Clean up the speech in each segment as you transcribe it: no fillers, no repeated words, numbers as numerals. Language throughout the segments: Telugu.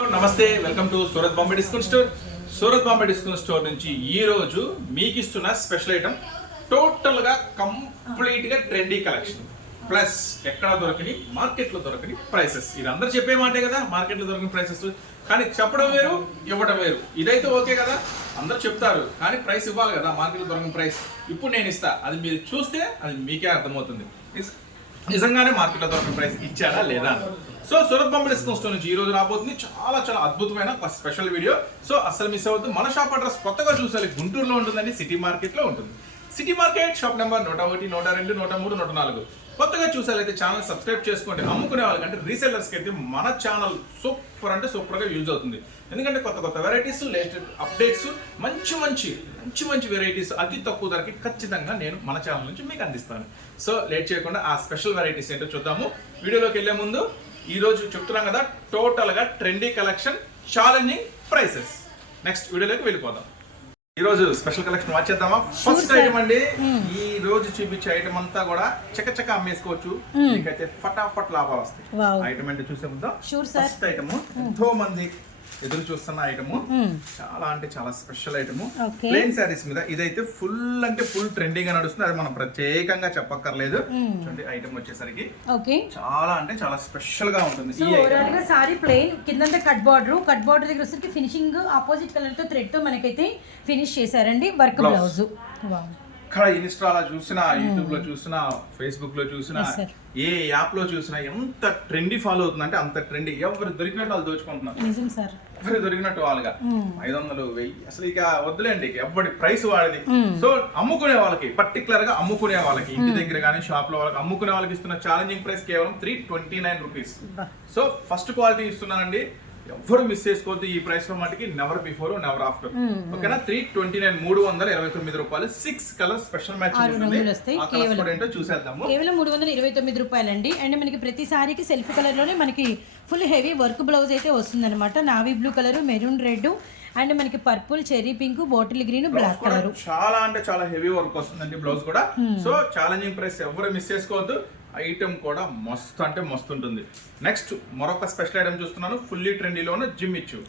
నమస్తే, welcome to Surat Bombay discount store. Surat Bombay discount store నుంచి ఈ రోజు మీకు ఇస్తున్న స్పెషల్ ఐటమ్ టోటల్ గా కంప్లీట్ గా ట్రెండీ కలెక్షన్ ప్లస్ ఎక్కడ దొరకని మార్కెట్ లో దొరకని ప్రైసెస్. ఇది అందరు చెప్పే మాటే కదా, మార్కెట్ లో దొరకని ప్రైసెస్, కానీ చెప్పడం వేరు ఇవ్వడం వేరు. ఇదైతే ఓకే కదా, అందరు చెప్తారు, కానీ ప్రైస్ ఇవ్వాలి కదా, మార్కెట్ లో దొరకని ప్రైస్ ఇప్పుడు నేను ఇస్తా. అది మీరు చూస్తే అది మీకే అర్థమవుతుంది నిజంగానే మార్కెట్ లో దొరకని ప్రైస్ ఇచ్చారా లేదా. So Surat Bombay discount store నుంచి ఈ రోజు రాబోతుంది చాలా చాలా అద్భుతమైన ఒక స్పెషల్ వీడియో. సో అసలు మిస్ అవ్వద్దు. మన షాప్ అడ్రస్ కొత్తగా చూసాలి, గుంటూరులో ఉంటుందండి, సిటీ మార్కెట్ లో ఉంటుంది. City market shop number 101, 102, 103, 104. కొత్తగా చూసారైతే ఛానల్ సబ్స్క్రైబ్ చేసుకోండి. అమ్ముకునే వాళ్ళకంటే రీసెల్లర్స్కి అయితే మన ఛానల్ సూపర్ అంటే సూపర్గా యూజ్ అవుతుంది. ఎందుకంటే కొత్త కొత్త వెరైటీస్, లేటెస్ట్ అప్డేట్స్, మంచి మంచి మంచి మంచి వెరైటీస్ అతి తక్కువ ధరకి ఖచ్చితంగా నేను మన ఛానల్ నుంచి మీకు అందిస్తాను. సో లేట్ చేయకుండా ఆ స్పెషల్ వెరైటీస్ ఏంటో చూద్దాము. వీడియోలోకి వెళ్ళే ముందు ఈ రోజు చెప్తున్నాం కదా, టోటల్గా trendy collection, challenging prices. Next వీడియోలోకి వెళ్ళిపోదాం. ఈ రోజు స్పెషల్ కలెక్షన్ వచ్చేద్దామా. ఫస్ట్ ఐటమ్ అండి, ఈ రోజు చూపించే ఐటమ్ అంతా కూడా చకచక అమ్మేసుకోవచ్చు, మీకైతే ఫటాఫట్ లాభాలు వస్తాయి. ఐటమ్ అంటే చూసే ముందు ఫస్ట్ ఐటమ్ ఎంతో మంది ఎదురు చూస్తున్న ఐటమ్, చాలా అంటే చాలా స్పెషల్ ఐటమ్, ప్లెయిన్ శారీస్ మీద. ఇదైతే ఫుల్ అంటే ఫుల్ ట్రెండింగ్ గా నడుస్తుంది, అది మనం ప్రత్యేకంగా చెప్పక్కర్లేదు. చూడండి ఐటమ్ వచ్చేసరికి చాలా అంటే చాలా స్పెషల్ గా ఉంటుంది. సారీ ప్లెయిన్ కింద కట్ బార్డర్ దగ్గర వచ్చేసరికి ఫినిషింగ్ ఆపోజిట్ కలర్ తో థ్రెడ్ తో మనకైతే ఫినిష్ చేశారండి. వర్క్ బ్లౌజ్ ఇక్కడ ఇన్స్టాలో చూసినా, యూట్యూబ్ లో చూసినా, ఫేస్బుక్ లో చూసినా, ఏ యాప్ లో చూసినా ఎంత ట్రెండీ ఫాలో అవుతుంది అంటే అంత ట్రెండీ. ఎవరు దొరికినట్టు వాళ్ళు దోచుకుంటున్నారు, ఎవరు దొరికినట్టు వాళ్ళగా 500, 1000 అసలు ఇక వద్దులేండి, ఎవరి ప్రైస్ వాడిది. సో అమ్ముకునే వాళ్ళకి, పర్టికులర్ గా అమ్ముకునే వాళ్ళకి, ఇంటి దగ్గర కానీ షాప్ లో వాళ్ళకి అమ్ముకునే వాళ్ళకి ఇస్తున్న ఛాలెంజింగ్ ప్రైస్ కేవలం 329 రూపీస్. సో ఫస్ట్ క్వాలిటీ ఇస్తున్నానండి, ఎవరు మిస్ చేసుకోవద్దు. ఈ ప్రైస్ లో మటుకి నెవర్ బిఫోర్ నెవర్ ఆఫ్టర్. ఓకేనా. 329, 329 రూపాయలు. 6 కలర్ స్పెషల్ మ్యాచింగ్ ఉంటుంది. ఏంటో చూసేద్దాము. కేవలం 329 రూపాయలండి. అండ్ మనకి ప్రతి సారీకి సెల్ఫ్ కలర్ లోనే మనకి ఫుల్ హెవీ వర్క్ బ్లౌజ్ అయితే వస్తుంది అనమాట. Navy blue colour, maroon red, and మనకి purple, cherry pink, bottle green, black colour. చాలా అంటే చాలా హెవీ వర్క్ వస్తుందండి బ్లౌజ్ కూడా. సో ఛాలెంజింగ్ ప్రైస్ ఎవరు మిస్ చేసుకోవద్దు. ఐటమ్ కూడా మస్తు అంటే మస్తు ఉంటుంది. నెక్స్ట్ మరొక స్పెషల్ ఐటమ్ చూస్తున్నాను, ఫుల్లీ ట్రెండీలో ఉన్న జిమ్మిచ్చులో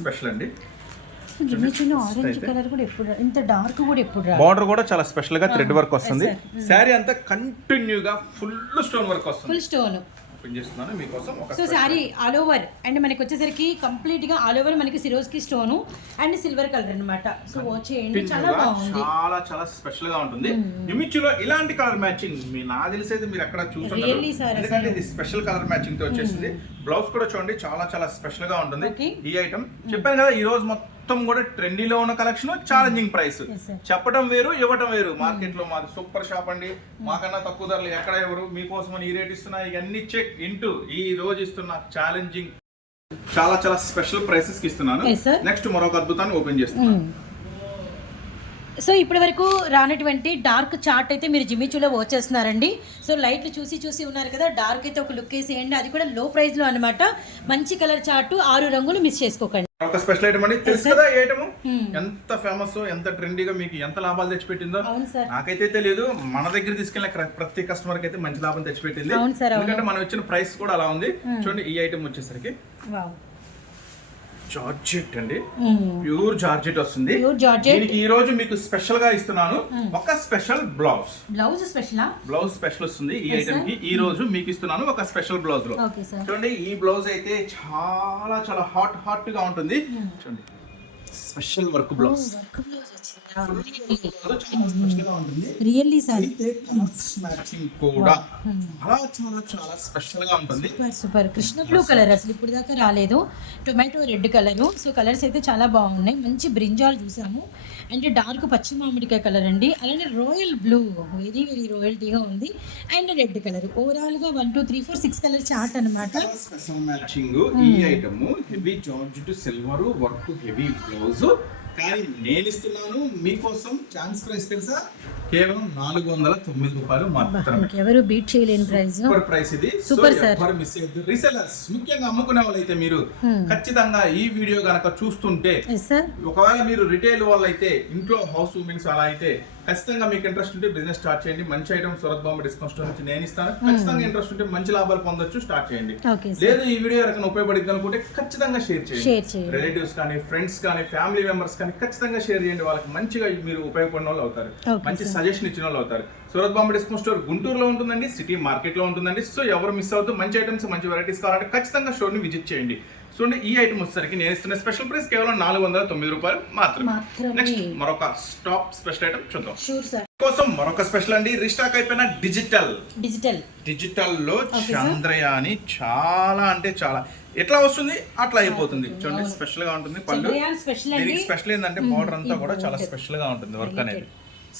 స్పెషల్ అండి. ఆరెంజ్ కలర్ కూడా ఎప్పుడు ఇంత డార్క్ కూడా ఎప్పుడు బార్డర్ కూడా చాలా స్పెషల్ గా థ్రెడ్ వర్క్ వస్తుంది. శారీ అంతా కంటిన్యూగా ఫుల్ స్టోన్ వర్క్ వస్తుంది. ఫుల్ స్టోన్ మీకోసం. So sorry all over and మనకి వచ్చేసరికి కంప్లీట్ గా ఆల్ ఓవర్ మనకి Swarovski stone and silver colour అన్నమాట. సో వాచ్ చేయండి, చాలా బాగుంది, చాలా చాలా స్పెషల్ గా ఉంటుంది. ఇమిచ్చులో ఇలాంటి కలర్ మ్యాచింగ్ మీ నా తెలిసేది మీరు ఎక్కడ చూస్తుంటారు, ఎందుకంటే ఇది స్పెషల్ కలర్ మ్యాచింగ్ తో వచ్చేసింది. బ్లౌజ్ కూడా చూడండి చాలా చాలా స్పెషల్ గా ఉంటుంది. ఈ ఐటమ్ చెప్పాను కదా, ఈ రోజు మొత్తం కూడా ట్రెండీలో ఉన్న కలెక్షన్, ఛాలెంజింగ్ ప్రైస్. చెప్పడం వేరు, ఇవ్వడం వేరు. మార్కెట్ లో మాది సూపర్ షాప్ అండి, మాకన్నా తక్కువ ధరలు ఎక్కడ ఎవరు, మీకోసం ఈ రేట్ ఇస్తున్నా, ఇవన్నీ చెక్ ఇంటూ ఈ రోజు ఇస్తున్న ఛాలెంజింగ్ చాలా చాలా స్పెషల్ ప్రైసెస్ కి ఇస్తున్నాను. నెక్స్ట్ మరొక అద్భుతాన్ని ఓపెన్ చేస్తున్నాను. సో ఇప్పటి వరకు రానటువంటి డార్క్ చార్ట్ అయితే మీరు జిమ్మిచూలో వచ్చేస్తున్నారండి. సో లైట్లు చూసి ఉన్నారు కదా, డార్క్ అయితే ఒక లుక్ వేసేయండి, అది కూడా లో ప్రైస్ లో అనమాట. మంచి కలర్ చార్ట్, 6 రంగులు మిస్ చేసుకోకండి. ఒక స్పెషల్ ఐటమ్ అండి, తెలుసు కదా ఈ ఐటమ్ ఎంత ఫేమస్, ఎంత ట్రెండీగా, మీకు ఎంత లాభాలు తెచ్చిపెట్టిందో నాకైతే తెలియదు. మన దగ్గర తీసుకెళ్ళిన ప్రతి కస్టమర్ కి అయితే మంచి లాభం తెచ్చిపెట్టింది, ఎందుకంటే మనం ఇచ్చిన ప్రైస్ కూడా అలా ఉంది. చూడండి ఈ ఐటమ్ వచ్చేసరికి జార్జెట్ అండి, ప్యూర్ జార్జెట్ వస్తుంది. దీనికి ఈ రోజు మీకు స్పెషల్ గా ఇస్తున్నాను ఒక స్పెషల్ బ్లౌజ్ స్పెషల్ వస్తుంది ఈ ఐటమ్ కి. ఈ రోజు మీకు ఇస్తున్నాను ఒక స్పెషల్ బ్లౌజ్ లో. చూడండి ఈ బ్లౌజ్ అయితే చాలా చాలా హాట్ గా ఉంటుంది. చూడండి special work blouse really sir కూడా చాలా చాలా స్పెషల్ గా ఉంటుంది. సూపర్ కృష్ణ బ్లూ కలర్ అసలు ఇప్పుడు దాకా రాలేదు. Tomato red colour. So colours అయితే చాలా బాగున్నాయి. మంచి బ్రింజాల్ చూసాము, అండ్ డార్క్ పచ్చి మామిడికాయ కలర్ అండి, అలానే రాయల్ బ్లూ, వెరీ వెరీ రాయల్టీగా ఉంది, అండ్ రెడ్ కలర్. ఓవరాల్ గా 1 2 3 4 6 కలర్ చార్ట్ అనమాట. స్పెషల్ మ్యాచింగ్ ఈ item, heavy georgette silver work, heavy blouse. కానీ నేను ఇస్తున్నాను మీకోసం ఛాన్స్ ప్రైస్ తెలుసా, కేవలం 409 రూపాయలు మాత్రమే. ఎవరు బీట్ చేయలేని ప్రైస్, సూపర్ ప్రైస్ ఇది. Super sir. మిస్ అయ్యద్దు. రీసెల్లర్స్ ముఖ్యంగా అమ్ముకునే వాళ్ళైతే మీరు ఖచ్చితంగా ఈ వీడియో గనక చూస్తుంటే, ఒకవేళ మీరు రిటైల్ వాళ్ళైతే, ఇంట్లో హౌస్ ఉమెన్స్ అలా అయితే ఖచ్చితంగా మీకు ఇంట్రెస్ట్ ఉంటే బిజినెస్ స్టార్ట్ చేయండి. మంచి item Surat Bombay discount store నుంచి నేను ఇస్తాను. ఖచ్చితంగా ఇంట్రెస్ట్ ఉంటే మంచి లాభాలు పొందొచ్చు, స్టార్ట్ చేయండి. లేదు ఈ వీడియో ఎవరికైనా ఉపయోగపడుతుంది అనుకుంటే ఖచ్చితంగా షేర్ చేయండి. రిలేటివ్స్ కానీ, ఫ్రెండ్స్ కానీ, ఫ్యామిలీ మెంబర్స్ కానీ ఖచ్చితంగా షేర్ చేయండి. వాళ్ళకి మంచిగా మీరు ఉపయోగపడిన వాళ్ళు అవుతారు, మంచి సజెషన్ ఇచ్చిన వాళ్ళు అవుతారు. సూరత్ బాంబే డిస్కౌంట్ స్టోర్ గుంటూరులో ఉంటుందండి, సిటీ మార్కెట్ లో ఉంటుందండి. సో ఎవరు మిస్ అవుతూ మంచి ఐటమ్స్, మంచి వెరైటీస్ కావాలంటే ఖచ్చితంగా స్టోర్ ని విజిట్ చేయండి. చూడండి, ఈ ఐటమ్ వచ్చేసరికి నేను ఇస్తున్న స్పెషల్ ప్రైస్ కేవలం 409 రూపాయలు మాత్రమే. నెక్స్ట్ మరొక స్టాప్ స్పెషల్ ఐటమ్ చూద్దాం. కోసం మరొక స్పెషల్ అండి, రీస్టాక్ అయిపోయిన డిజిటల్ లో చంద్రయాని. చాలా అంటే చాలా ఎట్లా వస్తుంది అట్లా అయిపోతుంది. చూడండి, స్పెషల్ గా ఉంటుంది పళ్ళు. దీనికి స్పెషల్ ఏంటంటే బార్డర్ అంతా కూడా చాలా స్పెషల్ గా ఉంటుంది. వర్క్ అనేది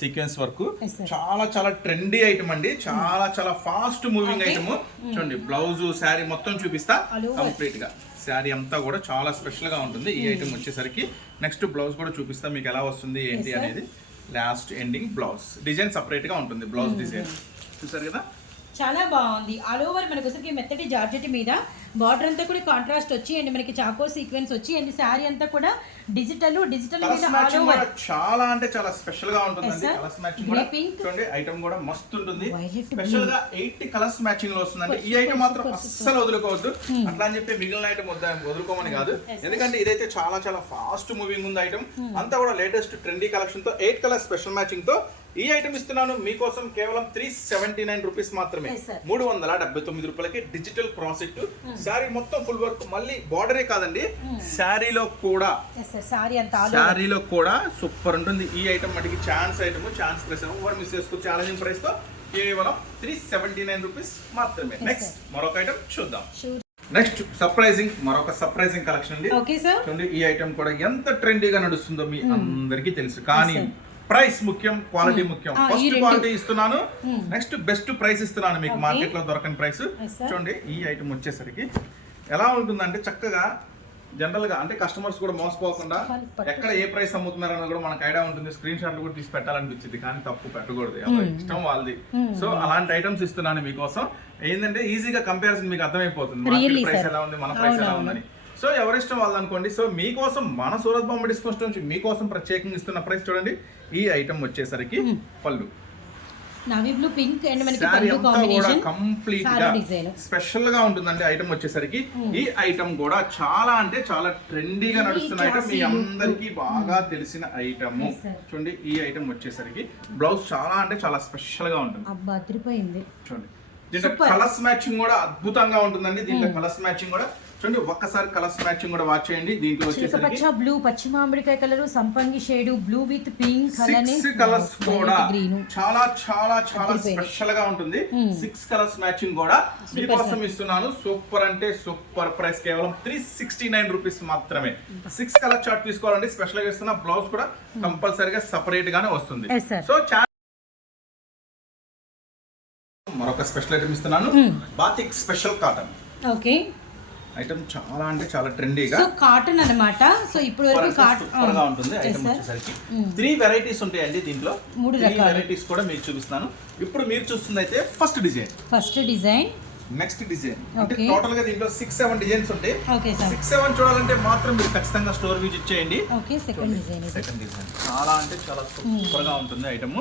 సీక్వెన్స్ వర్క్ చాలా చాలా ట్రెండీ ఐటమ్ అండి, చాలా చాలా ఫాస్ట్ మూవింగ్ ఐటమ్. చూడండి, బ్లౌజ్ శారీ మొత్తం చూపిస్తా కంప్లీట్ గా. శారీ అంతా కూడా చాలా స్పెషల్ గా ఉంటుంది ఈ ఐటమ్ వచ్చేసరికి. నెక్స్ట్ బ్లౌజ్ కూడా చూపిస్తా మీకు ఎలా వస్తుంది ఏంటి అనేది. Last ending blouse design separate గా ఉంటుంది. బ్లౌజ్ డిజైన్ చూసారు కదా, చాలా బాగుంది. ఆల్ ఓవర్ మనకు వచ్చరికి మెత్తటి జార్జెట్ మీద బార్డర్ అంతా కూడా కాంట్రాస్ట్ వచ్చి అండ్ మనకి చాకో సీక్వెన్స్ వచ్చి అండ్ శారీ అంతా కూడా డిజిటల్ మీద చాలా అంటే చాలా స్పెషల్ గా ఉంటుంది. కలర్స్ మ్యాచింగ్ కూడా చూడండి, ఐటమ్ కూడా మస్తు ఉంటుంది. స్పెషల్ గా 80 కలర్స్ మ్యాచింగ్ లో వస్తుందండి. ఈ ఐటమ్ మాత్రం అస్సలు వదులుకోవద్దు. అట్లా అని చెప్పి మిగిలిన ఐటమ్ వదులుకోమని కాదు, ఎందుకంటే ఇదైతే చాలా చాలా ఫాస్ట్ మూవింగ్ ఉంది ఐటమ్. అంతా కూడా లేటెస్ట్ ట్రెండీ కలెక్షన్ తో 8 కలర్ స్పెషల్ మ్యాచింగ్ తో ఈ ఐటమ్ ఇస్తున్నాను మీకోసం కేవలం 379 రూపీస్ మాత్రమే. 379 రూపాయలకి డిజిటల్ ప్రాసెక్ట్. శారీ మొత్తం ఫుల్ వర్క్, మళ్ళీ బార్డరే కాదండి శారీలో కూడా సూపర్ ఉంటుంది. ఈ ఐటమ్ మటుకి ఛాన్స్ ప్రైస్ ఓవర్ మిస్ చేసుకో ఛాలెంజింగ్ ప్రైస్ తో కేవలం 379 రూపీస్ మాత్రమే. నెక్స్ట్ మరొక ఐటమ్ చూద్దాం. నెక్స్ట్ మరొక సర్ప్రైజింగ్ కలెక్షన్ అండి. చూడండి, ఈ ఐటమ్ కూడా ఎంత ట్రెండీగా నడుస్తుందో మీ అందరికీ తెలుసు, కానీ ప్రైస్ ముఖ్యం, క్వాలిటీ ముఖ్యం. ఫస్ట్ క్వాలిటీ ఇస్తున్నాను, నెక్స్ట్ బెస్ట్ ప్రైస్ ఇస్తున్నాను మీకు, మార్కెట్ లో దొరకని ప్రైస్. చూడండి, ఈ ఐటమ్ వచ్చేసరికి ఎలా ఉంటుందంటే చక్కగా జనరల్ గా అంటే కస్టమర్స్ కూడా మోసపోకుండా ఎక్కడ ఏ ప్రైస్ అమ్ముతున్నారని కూడా మనకు ఐడియా ఉంటుంది. స్క్రీన్ షాట్లు కూడా తీసి పెట్టాలనిపించింది, కానీ తప్పు పెట్టకూడదు, ఇష్టం వాళ్ళది. సో అలాంటి ఐటమ్స్ ఇస్తున్నాను మీకోసం. ఏంటంటే ఈజీగా కంపారిజన్ మీకు అర్థమైపోతుంది, మార్కెట్ ప్రైస్ ఎలా ఉంది, మన ప్రైస్ ఎలా ఉందని. సో ఎవరిష్టం వాళ్ళు అనుకోండి. సో మీకోసం మన సూరత్ బాంబే డిస్కౌంట్ నుంచి మీకోసం ప్రత్యేకంగా ఇస్తున్న ప్రైస్ చూడండి. ఈ ఐటమ్ వచ్చేసరికి పళ్ళు నావీ బ్లూ పింక్ అండ్ మనకి పళ్ళు కాంబినేషన్ కంప్లీట్ గా స్పెషల్ గా ఉంటుందండి. ఐటమ్ వచ్చేసరికి ఈ ఐటమ్ కూడా చాలా అంటే చాలా ట్రెండీగా నడుస్తున్న ఐటమ్, మీ అందరికీ బాగా తెలిసిన ఐటమ్. చూడండి, ఈ ఐటమ్ వచ్చేసరికి బ్లౌజ్ చాలా అంటే చాలా స్పెషల్ గా ఉంటుంది. చూడండి, దీంట్లో కలర్స్ మ్యాచింగ్ కూడా అద్భుతంగా ఉంటుందండి. దీంట్లో కలర్స్ మ్యాచింగ్ కూడా చూడండి, ఒక్కసారి కలర్స్ మ్యాచింగ్ కూడా వాచ్ చేయండి. దీంట్లో వచ్చేసరికి బ్లూ, పచ్చి మామిడికాయ కలర్, సంపంగి shade, blue with pink, 6 colours కూడా చాలా చాలా చాలా స్పెషల్ గా ఉంటుంది. 6 కలర్స్ మ్యాచింగ్ కూడా మీకోసం ఇస్తున్నాను. సూపర్ అంటే సూపర్ ప్రైస్, కేవలం 369 రూపీస్ మాత్రమే. 6 కలర్ చార్ట్ తీసుకోవాలండి. స్పెషల్ గా ఇస్తున్న బ్లౌజ్ కూడా కంపల్సరీగా సపరేట్ గానే వస్తుంది. సో మరొక స్పెషల్ ఐటమ్ ఇస్తున్నాను, batik special cotton. Okay, item చాలా అంటే చాలా ట్రెండీగా కాటన్ అన్నమాట. సో ఇప్పుడు వరకు సూపర్ గా ఉంటుంది. ఐటమ్ వచ్చేసరికి 3 వెరైటీస్ ఉంటాయండి. దీంట్లో 3 వెరైటీస్ కూడా మీకు చూపిస్తున్నాను. ఇప్పుడు మీరు చూస్తుంది అయితే ఫస్ట్ డిజైన్, నెక్స్ట్ డిజైన్, అంటే టోటల్ గా దీంట్లో 6-7 డిజైన్స్ ఉంటాయి. 6-7 చూడాలంటే మాత్రం మీరు ఖచ్చితంగా స్టోర్ విజిట్ చేయండి. సెకండ్ డిజైన్ చాలా అంటే చాలా సూపర్ గా ఉంటుంది. ఐటమ్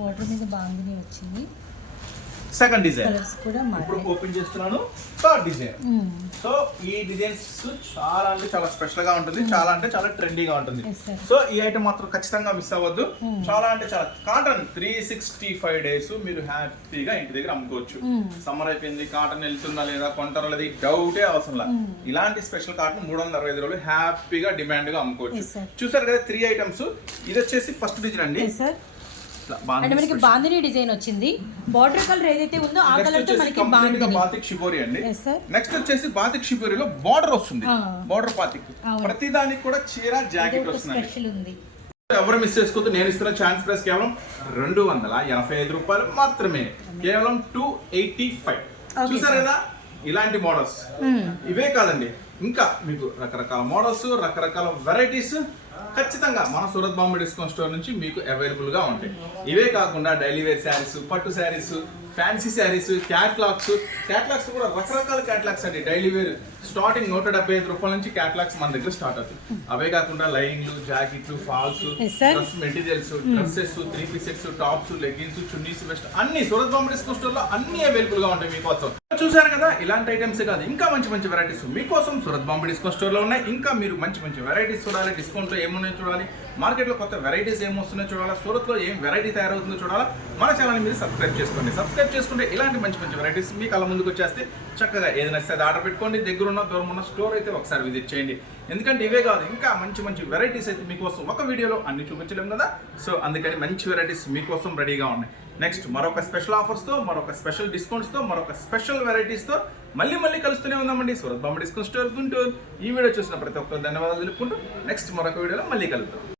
బోర్డర్ మీద బాగుంది వచ్చింది. సెకండ్ డిజైన్ ఇప్పుడు ఓపెన్ చేస్తున్నాను. Third design. సో ఈ డిజైన్స్ చాలా అంటే చాలా స్పెషల్ గా ఉంటుంది, చాలా అంటే చాలా ట్రెండీగా ఉంటుంది. సో ఈ ఐటమ్ మాత్రం ఖచ్చితంగా మిస్ అవ్వద్దు. చాలా అంటే చాలా కాటన్ 365 డేస్ మీరు హ్యాపీగా ఇంటి దగ్గర అమ్ముకోవచ్చు. సమ్మర్ అయిపోయింది, కాటన్ వెళ్తుందా లేదా, కొంటారా లేదా, డౌటే అవసరం లేదు. ఇలాంటి స్పెషల్ కాటన్ 365 రోజులు హ్యాపీగా డిమాండ్ గా అమ్ముకోవచ్చు. చూసారు కదా 3 ఐటమ్స్. ఇది వచ్చేసి ఫస్ట్ డిజైన్ అండి. అంటే మనకి బాందిని డిజైన్ వచ్చింది. బార్డర్ కలర్ ఏదైతే ఉందో ఆ కలర్ తో మనకి బాతిక్ షిబోరి అండి. నెక్స్ట్ వచ్చేసి బాతిక్ షిబోరిలో బార్డర్ వస్తుంది, బార్డర్ బాతిక్. ప్రతి దానికి కూడా చీర జాకెట్ వస్తుంది. ఎవరు మిస్ చేసుకోవద్దు. నేను ఇస్తున్న ఛాన్స్ ప్రైస్ కేవలం 285 రూపాయలు మాత్రమే, కేవలం 285. చూసారు కదా ఇలాంటి మోడల్స్. ఇవే కాదండి, ఇంకా మీకు రకరకాల మోడల్స్, రకరకాల వెరైటీస్ ఖచ్చితంగా మన సూరత్ బాంబే డిస్కౌంట్ స్టోర్ నుంచి మీకు అవైలబుల్ గా ఉంటాయి. ఇవే కాకుండా డైలీ వేర్ శారీస్, పట్టు శారీస్, ఫ్యాన్సీ శారీస్, క్యాట్లాగ్స్ కూడా రకరకాల క్యాట్లాగ్స్ అండి. డైలీ వేర్ స్టార్టింగ్ 175 రూపాయల నుంచి క్యాట్లాగ్స్ మన దగ్గర స్టార్ట్ అవుతాయి. అవే కాకుండా లైన్లు, జాకెట్లు, falls, Yes, sir. Dress materials, dresses, 3 piece sets, tops, leggings, చున్నీస్, వెస్ట్ అన్ని సూరత్ బాంబే డిస్కౌంట్ స్టోర్ లో అన్ని అవైలబుల్ గా ఉంటాయి మీకోసం. చూసారు కదా, ఇలాంటి ఐటమ్స్ కాదు ఇంకా మంచి మంచి వెరైటీస్ మీకోసం సూరత్ బాంబే డిస్కౌంట్ స్టోర్ లో ఉన్నాయి. ఇంకా మీరు మంచి మంచి వెరైటీస్ చూడాలి, డిస్కౌంట్ లో ఏమున్నాయో చూడాలి, మార్కెట్ లో కొత్త వెరైటీస్ ఏమొస్తున్నాయో చూడాలా, సూరత్ లో ఏం వెరైటీ తయారవుతుందో చూడాలా, మన ఛానల్ మీరు సబ్స్క్రైబ్ చేసుకోండి. సబ్స్క్రైబ్ చేసుకుంటే ఇలాంటి మంచి మంచి వెరైటీస్ మీ కళ్ళ ముందుకు వచ్చేస్తే చక్కగా ఏది నచ్చితే అది ఆర్డర్ పెట్టుకోండి. దగ్గర ఉన్న దూరం ఉన్న స్టోర్ అయితే ఒకసారి విజిట్ చేయండి. ఎందుకంటే ఇవే కాదు ఇంకా మంచి మంచి వెరైటీస్ అయితే మీకోసం ఒక వీడియోలో అన్ని చూపించలేము కదా. సో అందుకని మంచి వెరైటీస్ మీకోసం రెడీగా ఉన్నాయి. నెక్స్ట్ మరొక స్పెషల్ ఆఫర్స్తో, మరొక స్పెషల్ డిస్కౌంట్స్తో, మరొక స్పెషల్ వెరైటీస్తో మళ్ళీ కలుస్తూనే ఉందామండి సూరత్ బాంబే డిస్కౌంట్ స్టోర్ గుంటూరు. ఈ వీడియో చూసిన ప్రతి ఒక్కరు ధన్యవాదాలు తెలుపుకుంటూ నెక్స్ట్ మరొక వీడియోలో మళ్ళీ కలుద్దాం.